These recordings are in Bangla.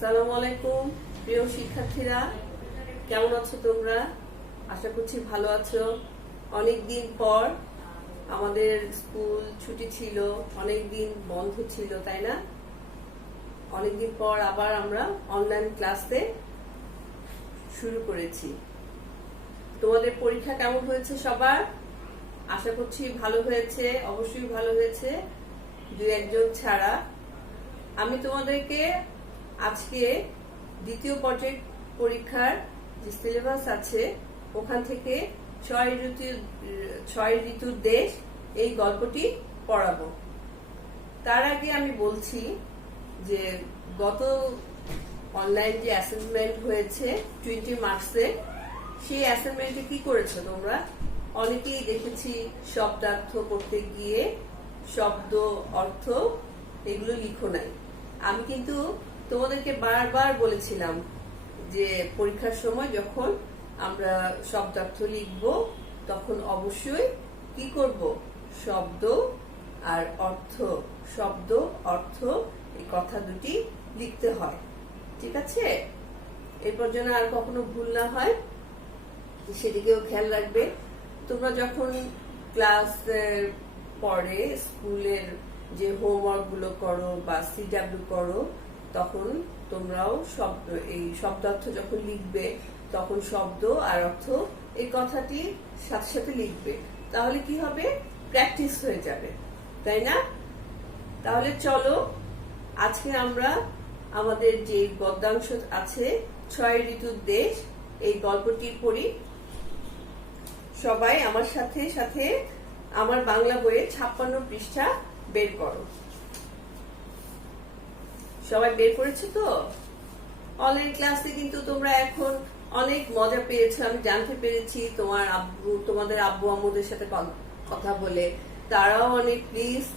আসসালামু আলাইকুম প্রিয় শিক্ষার্থীরা, কেমন আছো তোমরা? আশা করছি ভালো আছো। অনেক দিন পর আমাদের স্কুল ছুটি ছিল, অনেক দিন বন্ধ ছিল, তাই না? অনেকদিন পর আবার আমরা অনলাইন ক্লাসে শুরু করেছি। তোমাদের পরীক্ষা কেমন হয়েছে সবার? আশা করছি ভালো হয়েছে, অবশ্যই ভালো হয়েছে, দু একজন ছাড়া। আমি তোমাদেরকে আজকে দ্বিতীয় পর্যায়ের পরীক্ষার যে সিলেবাস আছে ওখান থেকে ছয় ঋতুর দেশ এই গল্পটি পড়াবো। তার আগে আমি বলছি যে গত অনলাইন যে অ্যাসাইনমেন্ট হয়েছে 20 মার্কসের, সেই অ্যাসাইনমেন্টে কি করেছো তোমরা? অনেকেই দেখেছি শব্দার্থ করতে গিয়ে শব্দ অর্থ এগুলো লিখো নাই। আমি কিন্তু তোমাদেরকে বারবার বলেছিলাম যে পরীক্ষার সময় যখন আমরা শব্দার্থ লিখব তখন অবশ্যই কি করব, শব্দ আর অর্থ, শব্দ অর্থ এই কথা দুটি লিখতে হয়, ঠিক আছে? এরপর যেন আর কখনো ভুল না হয় সেদিকেও খেয়াল রাখবে। তোমরা যখন ক্লাস পরে স্কুলের যে হোমওয়ার্ক গুলো করো বা সিডাব্লিউ করো তখন তোমরাও এই শব্দার্থ যখন লিখবে তখন শব্দ আর অর্থ এই কথাটি সাথে সাথে লিখবে, তাহলে কি হবে, প্র্যাকটিস হয়ে যাবে, তাই না? তাহলে চলো আজকে আমরা আমাদের যে গদ্যাংশ আছে 6 ঋতুর দেশ এই গল্পটি পড়ি। সবাই আমার সাথে সাথে আমার বাংলা বইয়ে 56 পৃষ্ঠা বের করো। সবাই বের করেছো তো? অনলাইন ক্লাসে কিন্তু তোমরা এখন অনেক মজা পেয়েছো, আমি জানতে পেরেছি। তোমাদের আব্বু আম্মুদের সাথে কথা বলে তারাও অনেক প্লিজড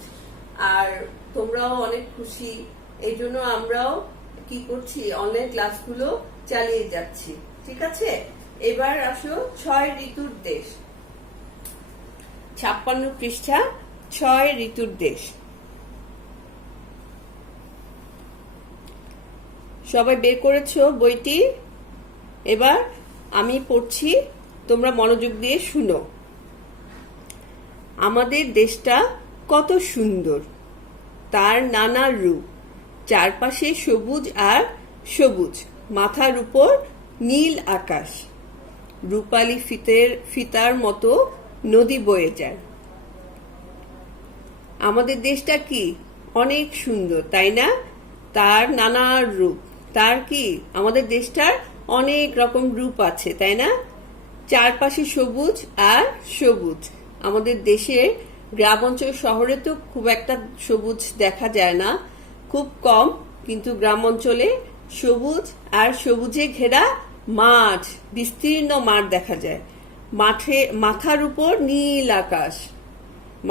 আর তোমরাও অনেক খুশি। এই জন্য আমরাও কি করছি, অনলাইন ক্লাসগুলো চালিয়ে যাচ্ছি, ঠিক আছে? এবার আসো 6 ঋতুর দেশ, 56 পৃষ্ঠা, 6 ঋতুর দেশ। সবাই বের করেছো বইটি? এবার আমি পড়ছি, তোমরা মনোযোগ দিয়ে শুনো। আমাদের দেশটা কত সুন্দর, তার নানা রূপ, চারপাশে সবুজ আর সবুজ, মাথার উপর নীল আকাশ, রূপালী ফিতার মতো নদী বয়ে যায়। আমাদের দেশটা কি অনেক সুন্দর, তাই না? তার নানা রূপ, তার কি আমাদের দেশটার অনেক রকম রূপ আছে, তাই না? চারপাশে সবুজ আর সবুজ। আমাদের দেশের গ্রাম অঞ্চল, শহরে তো খুব একটা সবুজ দেখা যায় না, খুব কম, কিন্তু গ্রাম অঞ্চলে সবুজ আর সবুজে ঘেরা মাঠ, বিস্তীর্ণ মাঠ দেখা যায়। মাথার উপর নীল আকাশ,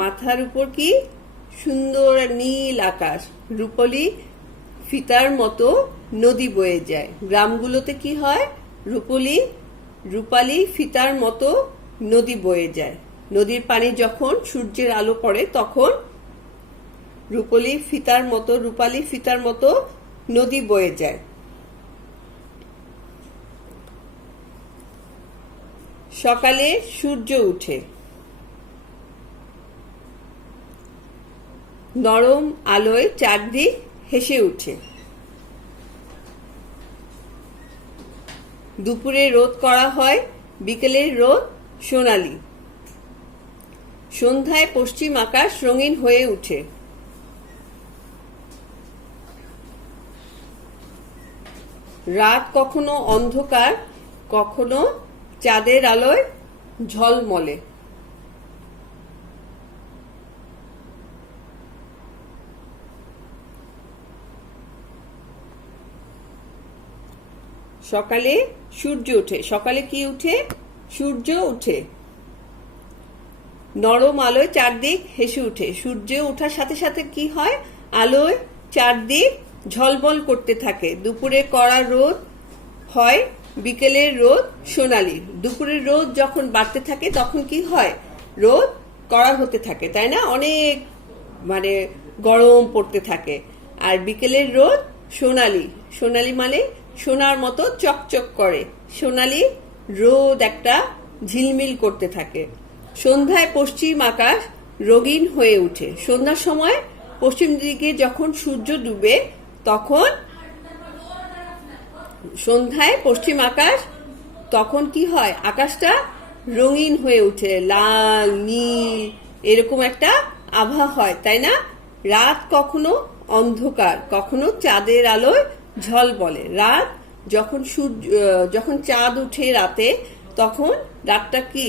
মাথার উপর কি সুন্দর নীল আকাশ, রূপালী ফিতার মতো নদী বয়ে যায়। গ্রামগুলোতে কি হয়, রূপালী ফিতার মতো নদী বয়ে যায়। নদীর পানি যখন সূর্যের আলো পড়ে তখন রূপালী ফিতার মতো নদী বয়ে যায়। সকালে সূর্য উঠে, নরম আলোয় চারদিক হেসে উঠে। দুপুরে রোদ করা হয়, বিকেলের রোদ সোনালি। সন্ধ্যায় পশ্চিম আকাশ রঙিন হয়ে উঠে। রাত কখনো অন্ধকার, কখনো চাঁদের আলোয় ঝলমলে। সকালে সূর্য ওঠে, সকালে কি উঠে, সূর্য উঠে। নরম আলোয় চারদিক হেসে উঠে। সূর্য ওঠার সাথে সাথে কি হয়, আলোয় চারদিক ঝলমল করতে থাকে। দুপুরে কড়া রোদ হয়, বিকেলের রোদ সোনালি। দুপুরের রোদ যখন বাড়তে থাকে তখন কি হয়, রোদ কড়া হতে থাকে, তাই না? অনেক গরম পড়তে থাকে। আর বিকেলের রোদ সোনালি, সোনালি মানে সোনার মতো চকচক করে, সোনালি রোদ একটা ঝিলমিল করতে থাকে। সন্ধ্যায় পশ্চিম আকাশ রঙিন হয়ে ওঠে। সন্ধ্যার সময় পশ্চিম দিকে যখন সূর্য ডুবে তখন সন্ধ্যায় পশ্চিম আকাশ তখন কি হয়, আকাশটা রঙিন হয়ে ওঠে, লাল নীল এরকম একটা আভা হয়, তাই না? রাত কখনো অন্ধকার, কখনো চাঁদের আলোয় ঝলমলে। রাত যখন চাঁদ উঠে রাতে, তখন রাতটা কি,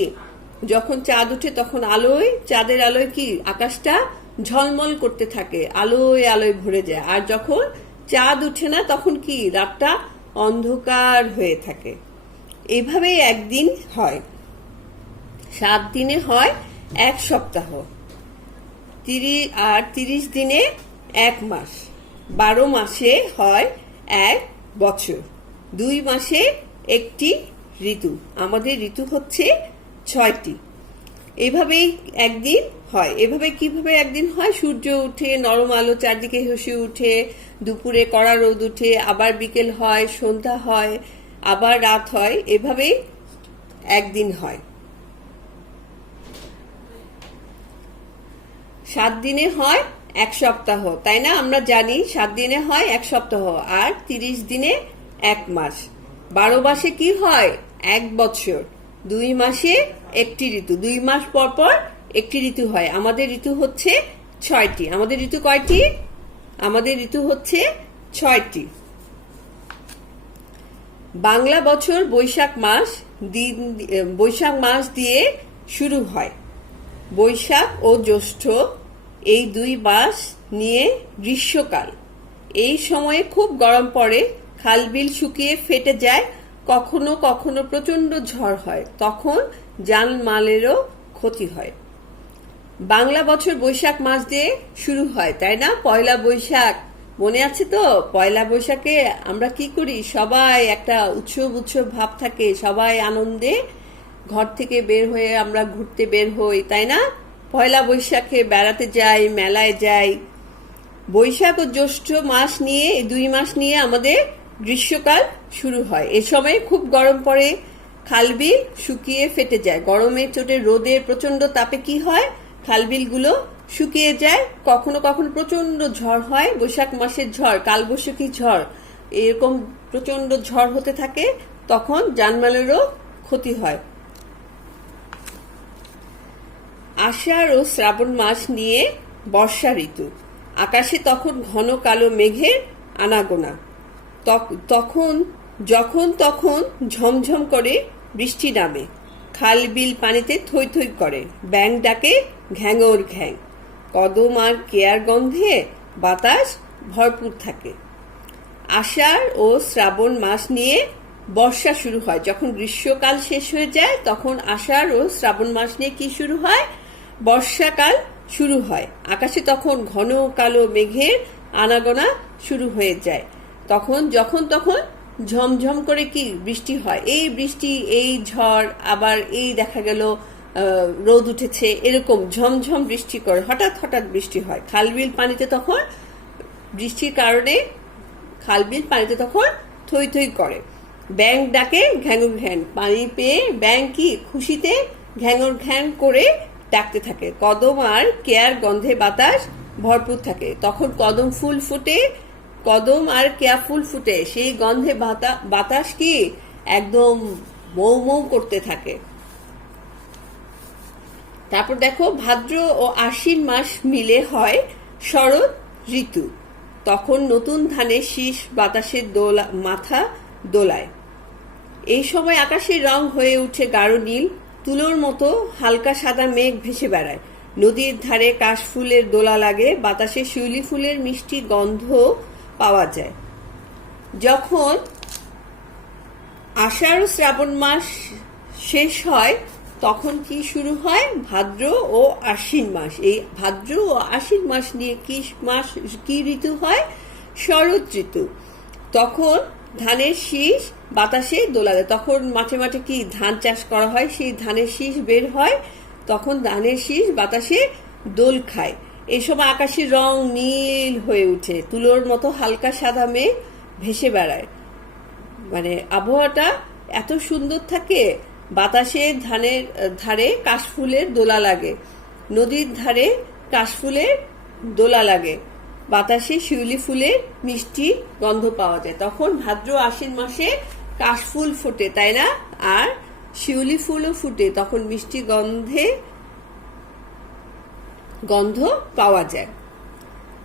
যখন চাঁদ উঠে তখন চাঁদের আলোয় কি আকাশটা ঝলমল করতে থাকে, আলোয় আলোয় ভরে যায়। আর যখন চাঁদ উঠে না তখন কি রাতটা অন্ধকার হয়ে থাকে। এইভাবেই একদিন হয়। 7 দিনে হয় 1 সপ্তাহ, 30 দিনে 1 মাস, 12 মাসে হয় 1 বছর, 2 মাসে 1টি ঋতু। আমাদের ঋতু হচ্ছে 6টি। এভাবেই একদিন হয়। এভাবে কিভাবে একদিন হয়? সূর্য উঠে, নরম আলো চারদিকে হেসে উঠে, দুপুরে কড়া রোদ উঠে, আবার বিকেল হয়, সন্ধ্যা হয়, আবার রাত হয়। এভাবেই একদিন হয়। 7 দিনে হয় 1 সপ্তাহ, তাই না? আমরা জানি 7 দিনে হয় 1 সপ্তাহ, আর 30 দিনে 1 মাস। 12 মাসে কি হয়? 1 বছর। 2 মাসে 1টি ঋতু। 2 মাস পর পর 1টি ঋতু হয়। আমাদের ঋতু হচ্ছে 6টি। আমাদের ঋতু কয়টি? আমাদের ঋতু হচ্ছে 6টি। বাংলা বছর বৈশাখ মাস দিয়ে শুরু হয়। বৈশাখ ও জ্যৈষ্ঠ এই 2 মাস নিয়ে গ্রীষ্মকাল। এই সময়ে খুব গরম পড়ে, খালবিল শুকিয়ে ফেটে যায়, কখনো কখনো প্রচন্ড ঝড় হয়, তখন জানমালেরও ক্ষতি হয়। বাংলা বছর বৈশাখ মাস দিয়ে শুরু হয়, তাই না? পয়লা বৈশাখ মনে আছে তো? পয়লা বৈশাখে আমরা কি করি? সবাই একটা উৎসব ভাব থাকে, সবাই আনন্দে ঘর থেকে বের হয়ে আমরা ঘুরতে বের হই, তাই না? পয়লা বৈশাখে বেড়াতে যাই, মেলায় যাই। বৈশাখ ও জ্যৈষ্ঠ মাস নিয়ে, 2 মাস নিয়ে আমাদের গ্রীষ্মকাল শুরু হয়। এ সময় খুব গরম পড়ে, খালবিল শুকিয়ে ফেটে যায়। গরমে চোটে রোদের প্রচন্ড তাপে কি হয়? খালবিলগুলো শুকিয়ে যায়। কখনো কখনো প্রচন্ড ঝড় হয়। বৈশাখ মাসের ঝড়, কালবৈশাখী ঝড়, এরকম প্রচন্ড ঝড় হতে থাকে, তখন জানমালেরও ক্ষতি হয়। আষাঢ় ও শ্রাবণ মাস নিয়ে বর্ষা ঋতু। আকাশে তখন ঘন কালো মেঘের আনাগোনা। যখন তখন ঝমঝম করে বৃষ্টি নামে, খাল বিল পানিতে থই থই করে, ব্যাঙ ডাকে ঘ্যাঙর ঘ্যাং, কদম আর কেয়ার গন্ধে বাতাস ভরপুর থাকে। আষাঢ় ও শ্রাবণ মাস নিয়ে বর্ষা শুরু হয়। যখন গ্রীষ্মকাল শেষ হয়ে যায় তখন আষাঢ় ও শ্রাবণ মাস নিয়ে কি শুরু হয়? বর্ষাকাল শুরু হয়। আকাশে তখন ঘন কালো মেঘের আনাগোনা শুরু হয়ে যায়। যখন তখন ঝমঝম করে কি বৃষ্টি হয়। এই বৃষ্টি, এই ঝড়, আবার এই দেখা গেল রোদ উঠেছে, এরকম ঝমঝম বৃষ্টি করে, হঠাৎ হঠাৎ বৃষ্টি হয়। খালবিল পানিতে তখন বৃষ্টির কারণে খালবিল পানিতে তখন থই থই করে। ব্যাঙ ডাকে ঘ্যাঙর ঘ্যাং, পানি পেয়ে ব্যাঙ কি খুশিতে ঘ্যাঙর ঘ্যাং করে ডাকতে থাকে। কদম আর কেয়ার গন্ধে বাতাস ভরপুর থাকে। তখন কদম আর কেয়া ফুল ফুটে, সেই গন্ধে বাতাস কি একদম মৌ মৌ করতে থাকে। তারপর দেখো, ভাদ্র ও আশ্বিন মাস মিলে হয় শরৎ ঋতু। তখন নতুন ধানের শীষ বাতাসে মাথা দোলায়। এই সময় আকাশের রং হয়ে উঠে গাঢ় নীল, তুলোর মতো হালকা সাদা মেঘ ভেসে বেড়ায়। নদীর ধারে কাশফুলের দোলা লাগে, বাতাসে শিউলি ফুলের মিষ্টি গন্ধ পাওয়া যায়। যখন আষাঢ় ও শ্রাবণ মাস শেষ হয় তখন কি শুরু হয়? ভাদ্র ও আশ্বিন মাস। এই ভাদ্র ও আশ্বিন মাস নিয়ে কি ঋতু হয়? শরৎ ঋতু। তখন ধানের শীষ বাতাসে দোলা দেয়। তখন মাঠে মাঠে কি ধান চাষ করা হয়, সেই ধানের শীষ বের হয়, তখন ধানের শীষ বাতাসে দোল খায়। এই সময় আকাশের রং নীল হয়ে উঠে, তুলোর মতো হালকা সাদা মেঘ ভেসে বেড়ায়। মানে আবহাওয়াটা এত সুন্দর থাকে। বাতাসে ধারে কাশফুলের দোলা লাগে, নদীর ধারে কাশফুলের দোলা লাগে, বাতাসে শিউলি ফুলের মিষ্টি গন্ধ পাওয়া যায়। তখন ভাদ্র আশ্বিন মাসে কাশফুল ফোটে, তাই না? আর শিউলি ফুলও ফুটে, তখন মিষ্টি গন্ধ পাওয়া যায়।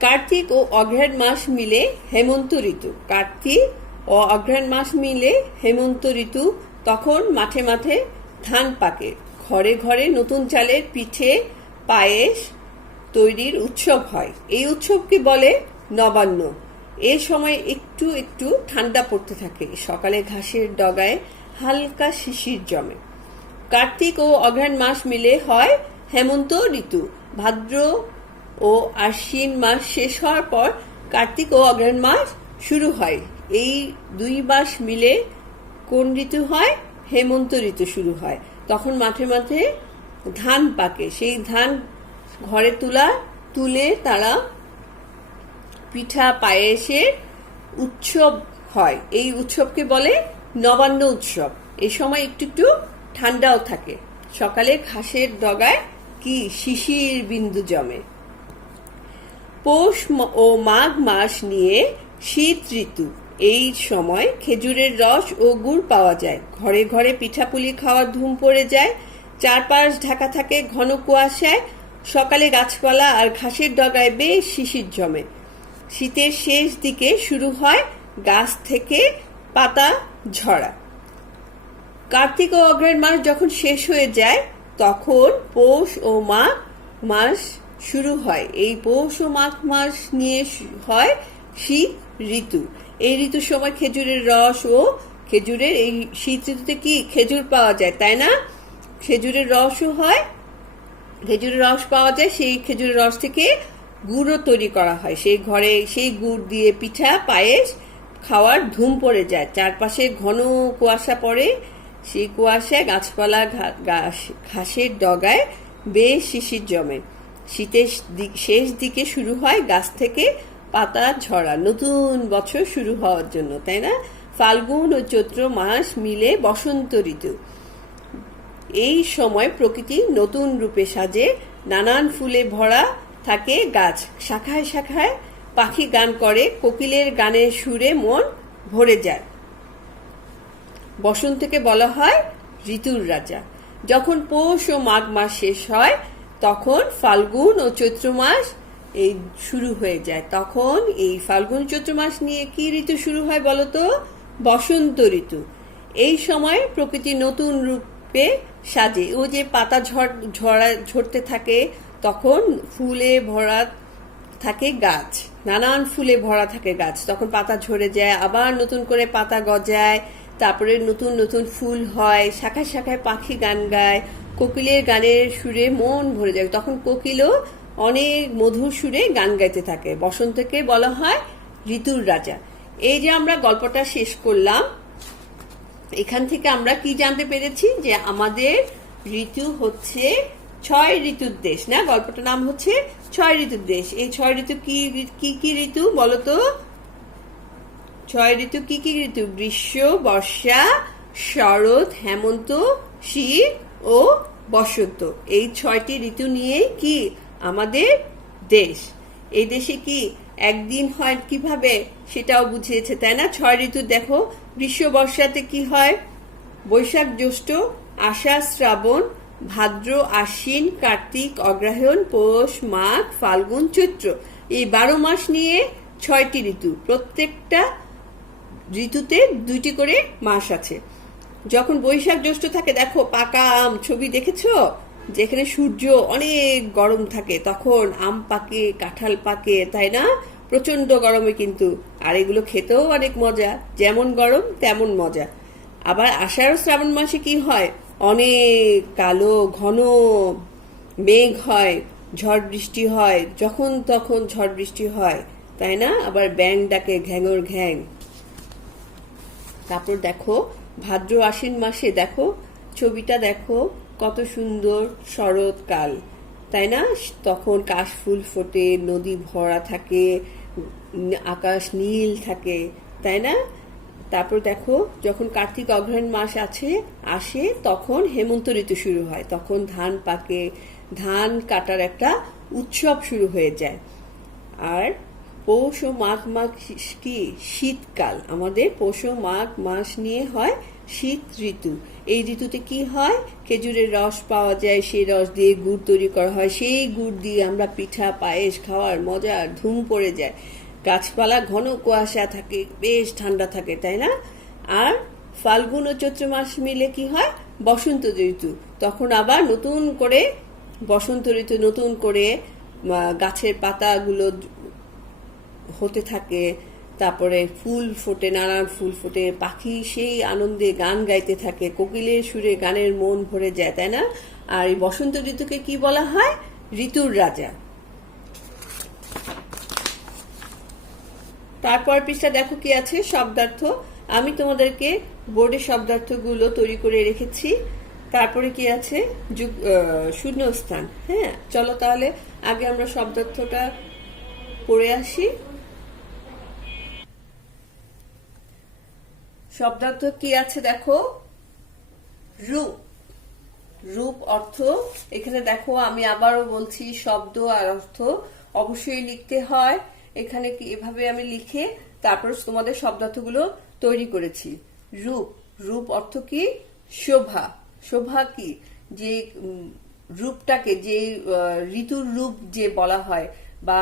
কার্তিক ও অঘ্রাণ মাস মিলে হেমন্ত ঋতু। কার্তিক ও অঘ্রাণ মাস মিলে হেমন্ত ঋতু। তখন মাঠে মাঠে ধান পাকে, ঘরে ঘরে নতুন চালের পিঠে পায়েস তৈরির উৎসব হয়। এই উৎসবকে বলে নবান্ন। এ সময় একটু একটু ঠান্ডা পড়তে থাকে, সকালে ঘাসের ডগায় হালকা শিশির জমে। কার্তিক ও অঘ্রাণ মাস মিলে হয় হেমন্ত ঋতু। ভাদ্র ও আশ্বিন মাস শেষ হওয়ার পর কার্তিক ও অঘ্রাণ মাস শুরু হয়। এই দুই মাস মিলে কোন ঋতু হয়? হেমন্ত ঋতু শুরু হয়। তখন মাঠে মাঠে ধান পাকে, সেই ধান ঘরে তুলে তারা পিঠা পায়েসের উৎসব হয়। এই উৎসবকে বলে নবান্ন উৎসব। এই সময় একটু একটু ঠান্ডাও থাকে, সকালে ঘাসের ডগায় কি শিশির বিন্দু জমে। পৌষ ও মাঘ মাস নিয়ে শীত ঋতু। এই সময় খেজুরের রস ও গুড় পাওয়া যায়, ঘরে ঘরে পিঠাপুলি খাওয়ার ধুম পড়ে যায়। চারপাশ ঢাকা থাকে ঘন কুয়াশায়, সকালে গাছপালা আর ঘাসের ডগায় বেশ শিশির জমে। শীতের শেষ দিকে শুরু হয় গাছ থেকে পাতা ঝরা। কার্তিক ও অঘ্রাণ মাস যখন শেষ হয়ে যায়, তখন পৌষ ও মাঘ মাস শুরু হয়। এই পৌষ ও মাঘ মাস নিয়ে হয় শীত ঋতু। এই ঋতুর সময় খেজুরের রস ও খেজুরের এই শীত ঋতুতে কি খেজুর পাওয়া যায়, তাই না? খেজুরের রসও হয়, খেজুরের রস পাওয়া যায়। সেই খেজুরের রস থেকে গুড়ও তৈরি করা হয়। সেই গুড় দিয়ে পিঠা পায়েস খাওয়ার ধুম পড়ে যায়। চারপাশে ঘন কুয়াশা পড়ে, সেই কুয়াশায় গাছপালা ঘাসের ডগায় বেশ শিশির জমে। শীতের শেষ দিকে শুরু হয় গাছ থেকে পাতা ঝরা, নতুন বছর শুরু হওয়ার জন্য, তাই না? ফাল্গুন ও চৈত্র মাস মিলে বসন্ত ঋতু। এই সময় প্রকৃতি নতুন রূপে সাজে, নানান ফুলে ভরা থাকে গাছ, শাখায় শাখায় পাখি গান করে, কোকিলের গানের সুরে মন ভরে যায়। বসন্তকে বলা হয় ঋতুর রাজা। যখন পৌষ ও মাঘ মাস শেষ হয়, তখন ফাল্গুন ও চৈত্র মাস এই শুরু হয়ে যায়। তখন এই ফাল্গুন চৈত্র মাস নিয়ে কি ঋতু শুরু হয় বলতো? বসন্ত ঋতু। এই সময় প্রকৃতি নতুন রূপে সাজে। ও যে পাতা ঝরতে থাকে, তখন ফুলে ভরা থাকে গাছ, নানান ফুলে ভরা থাকে গাছ। তখন পাতা ঝরে যায়, আবার নতুন করে পাতা গজায়, তারপরে নতুন নতুন ফুল হয়, শাখায় শাখায় পাখি গান গায়, কোকিলের গানের সুরে মন ভরে যায়। তখন কোকিলও অনেক মধুর সুরে গান গাইতে থাকে। বসন্তকে বলা হয় ঋতুর রাজা। এই যে আমরা গল্পটা শেষ করলাম, এখান থেকে আমরা কি জানতে পেরেছি? যে আমাদের ঋতু হচ্ছে 6 ঋতুর দেশ, না? গল্পটার নাম হচ্ছে 6 ঋতুর দেশ। এই 6 ঋতু কি কি ঋতু বলতো? 6 ঋতু কি কি ঋতু? গ্রীষ্ম, বর্ষা, শরৎ, হেমন্ত, শীত ও বসন্ত। এই 6টি ঋতু নিয়ে কি আমাদের দেশ। এই দেশে কি একদিন হয় কিভাবে সেটাও বুঝিয়েছে, তাই না? 6 ঋতু দেখো, গ্রীষ্ম বর্ষাতে কি হয়? বৈশাখ জ্যৈষ্ঠ, আষাঢ় শ্রাবণ, ভাদ্র আশ্বিন, কার্তিক অগ্রহায়ণ, পৌষ মাঘ ফাল্গুন চৈত্র। এই 12 মাস নিয়ে 6টি ঋতু। প্রত্যেকটা ঋতুতে 2টি করে মাস আছে। যখন বৈশাখ জ্যৈষ্ঠ থাকে, দেখো পাকা আম ছবি দেখেছো? যেখানে সূর্য অনেক গরম থাকে, তখন আম পাকে, কাঁঠাল পাকে, তাই না? প্রচন্ড গরমে কিন্তু, আর এগুলো খেতেও অনেক মজা, যেমন গরম তেমন মজা। আবার আষাঢ় শ্রাবণ মাসে কি হয়? অনেক কালো ঘন মেঘ হয়, ঝড় বৃষ্টি হয়, যখন তখন ঝড় বৃষ্টি হয়, তাই না? আবার ব্যাঙ ডাকে ঘ্যাঙর ঘ্যাং। তারপর দেখো ভাদ্র আশ্বিন মাসে দেখো ছবিটা, দেখো কত সুন্দর শরৎকাল, তাই না? তখন কাশফুল ফোটে, নদী ভরা থাকে, আকাশ নীল থাকে, তাই না? তারপর দেখো, যখন কার্তিক অগ্রহায়ণ মাস আসে তখন হেমন্ত ঋতু শুরু হয়, তখন ধান পাকে, ধান কাটার একটা উৎসব শুরু হয়ে যায়। আর পৌষ ও মাঘ মাস কি শীতকাল, আমাদের পৌষ ও মাঘ মাস নিয়ে হয় শীত ঋতু। এই ঋতুতে কি হয়, খেজুরের রস পাওয়া যায়, সেই রস দিয়ে গুড় তৈরি করা হয়, সেই গুড় দিয়ে আমরা পিঠা পায়েস খাওয়ার মজা ধুম পড়ে যায়। গাছপালা ঘন কুয়াশা থাকে, বেশ ঠান্ডা থাকে, তাই না? আর ফাল্গুন ও চৈত্র মাস মিলে কি হয়, বসন্ত ঋতু। তখন আবার নতুন করে বসন্ত ঋতু, নতুন করে গাছের পাতাগুলো হতে থাকে, তারপরে ফুল ফোটে, নানান ফুল ফোটে, পাখি সেই আনন্দে গান গাইতে থাকে, কোকিলের সুরে গানের মন ভরে যায়, তাই না? আর এই বসন্ত ঋতুকে কি বলা হয়, ঋতুর রাজা। তারপর পৃষ্ঠা দেখো কি আছে, শব্দার্থ। আমি তোমাদেরকে বোর্ডে শব্দার্থগুলো তৈরি করে রেখেছি। তারপরে কি আছে, শূন্যস্থান। হ্যাঁ, চলো তাহলে আগে আমরা শব্দার্থটা পড়ে আসি। শব্দার্থ কি আছে দেখো, রূপ। রূপ অর্থ, এখানে দেখো আমি আবারও বলছি, শব্দ আর অর্থ অবশ্যই লিখতে হয়। এখানে কি এভাবে আমি লিখে তারপর তোমাদের শব্দার্থগুলো তৈরি করেছি। রূপ, রূপ অর্থ কি, শোভা। শোভা কি, যে রূপটাকে, যে ঋতুর রূপ যে বলা হয়, বা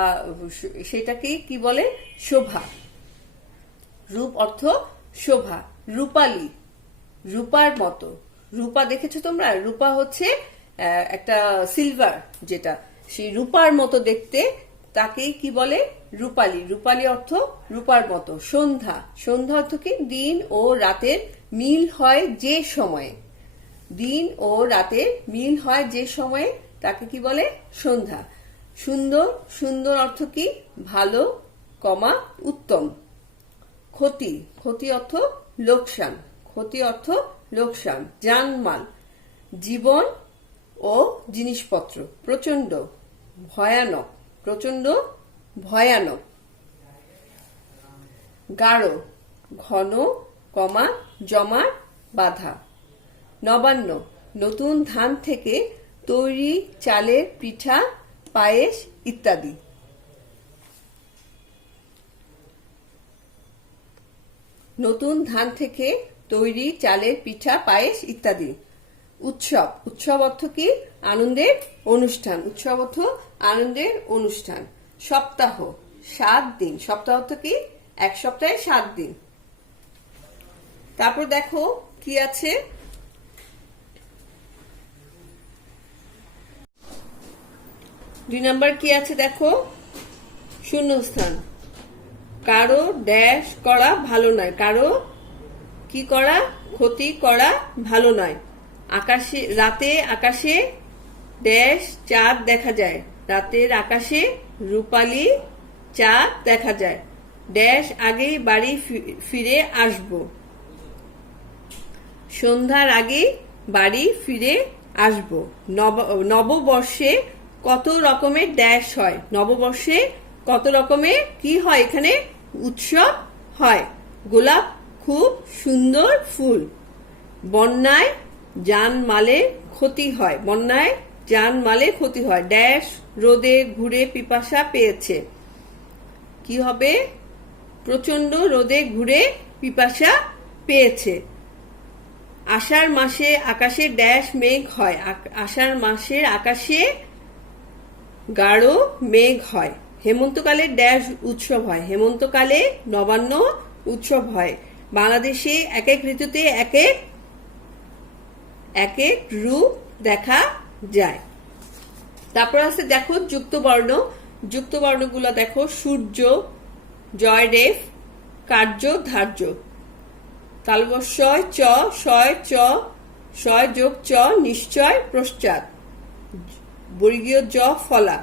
সেটাকে কি বলে, শোভা। রূপ অর্থ শোভা। রূপালী, রূপার মতো। রূপা দেখেছো তোমরা? রূপা হচ্ছে একটা সিলভার, যেটা সেই রূপার মতো দেখতে, তাকেই কি বলে, রূপালী। রূপালী অর্থ রূপার মতো। সন্ধ্যা, সন্ধ্যা অর্থ কি, দিন ও রাতের মিল হয় যে সময়ে। দিন ও রাতের মিল হয় যে সময়ে, তাকে কি বলে, সন্ধ্যা। সুন্দর, সুন্দর অর্থ কি, ভালো, কমা উত্তম। ক্ষতি, ক্ষতি অর্থ লোকসান, ক্ষতি অর্থ লোকসান। জানমাল, জীবন ও জিনিসপত্র। প্রচন্ড, ভয়ানক, প্রচন্ড ভয়ানক। গাঢ়, ঘন, কমা জমা, বাধা। নবান্ন, নতুন ধান থেকে তৈরি চালের পিঠা, পায়েস ইত্যাদি। নতুন ধান থেকে তৈরি চালের পিঠা, পায়েস ইত্যাদি। উৎসব, উৎসব অর্থ কি, আনন্দের অনুষ্ঠান। উৎসব অর্থ আনন্দের অনুষ্ঠান। সপ্তাহ, 7 দিন। সপ্তাহ অর্থ কি, এক সপ্তাহে 7 দিন। তারপর দেখো কি আছে, 2 নম্বর কি আছে দেখো, শূন্যস্থান। কারো ড্যাশ করা ভালো নয়, কারো কি করা, ক্ষতি করা ভালো নয়। আকাশে, রাতে আকাশে ড্যাশ চাঁদ দেখা যায়, রাতের আকাশে রূপালী চাঁদ দেখা যায়। ড্যাশ আগেই বাড়ি ফিরে আসব, সন্ধ্যার আগেই বাড়ি ফিরে আসব। নববর্ষে কত রকমের ড্যাশ হয়, নববর্ষে কত রকমের কি হয়, এখানে উৎসব হয়। গোলাপ খুব সুন্দর ফুল। বন্যায় জানমালের ক্ষতি হয়, বন্যায় জানমালের ক্ষতি হয়। ড্যাশ রোদে ঘুরে পিপাসা পেয়েছে, কি হবে, প্রচন্ড রোদে ঘুরে পিপাসা পেয়েছে। আষাঢ় মাসে আকাশে ড্যাশ মেঘ হয়, আষাঢ় মাসের আকাশে গাঢ় মেঘ হয়। হেমন্তকালে ড্যাশ উৎসব হয়, হেমন্তকালে নবান্ন উৎসব হয়। বাংলাদেশে এক এক ঋতুতে এক এক রূপ দেখা যায়। তারপর আছে দেখো যুক্ত বর্ণ। যুক্ত বর্ণগুলো দেখো, সূর্য, জয়রেফ, কার্য, ধার্য। তালবস্যয় চ, শয় চ, শয় যোগ চ, নিশ্চয়, পশ্চাৎ। বর্গীয় জ ফলা,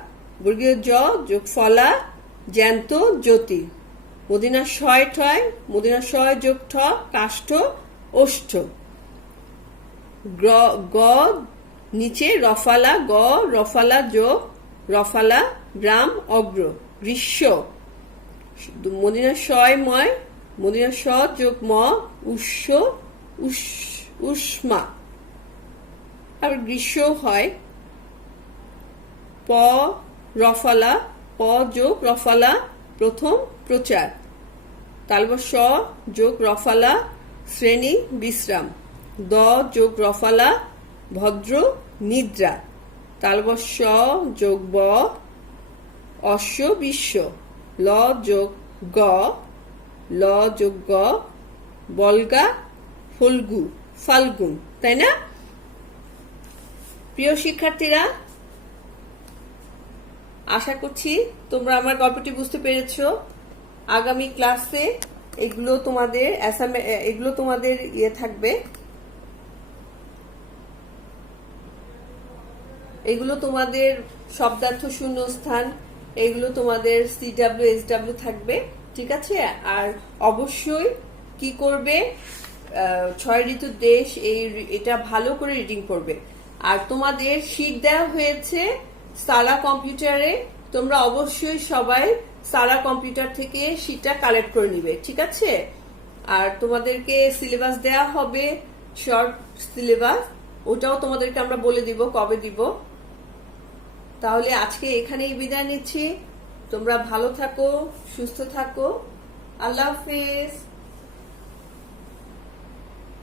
বর্গীয় জ যোগ ফলা, জ্যান্ত, জ্যোতি। মদিনা শয় ঠয়, মদিনা শয় যোগ ঠ, কাষ্ঠ, ওষ্ঠ। গ নিচে রফালা গ রফালা যোগ রফালা গ্রাম অগ্র গ্রীষ্ম মদিনা শয় ময় মদিনা স যোগ ম উষ্ণ উষ্মা আর গ্রীষ্ম হয় প রফালা প যোগ রফালা প্রথম প্রচার তালব স যোগ রফালা শ্রেণী বিশ্রাম দ যোগ রফালা ভদ্র নিদ্রা তালব স যোগ ব অশ্ব বিশ্ব ল যোগ গ ল যোগ গ বলগা ফাল্গুন তাই না? প্রিয় শিক্ষার্থীরা, আশা করছি তোমরা আমার গল্পটি বুঝতে পেরেছো। আগামী ক্লাসে এগুলো তোমাদের থাকবে, এগুলো তোমাদের শব্দার্থ শূন্যস্থান, এগুলো তোমাদের CW SW থাকবে, ঠিক আছে? আর অবশ্যই কি করবে, 6 ঋতুর দেশ এটা ভালো করে রিডিং করবে। আর তোমাদের শীট দেওয়া হয়েছে সারা কম্পিউটারে, তোমরা অবশ্যই সবাই সারা কম্পিউটার থেকে শীটটা কালেক্ট করে নিবে, ঠিক আছে? আর তোমাদেরকে সিলেবাস দেওয়া হবে, শর্ট সিলেবাস, ওটাও তোমাদেরকে আমরা বলে দিব কবে দিব। তাহলে আজকে এখানেই বিদায় নিচ্ছি। তোমরা ভালো থাকো, সুস্থ থাকো, আল্লাহ হাফেজ।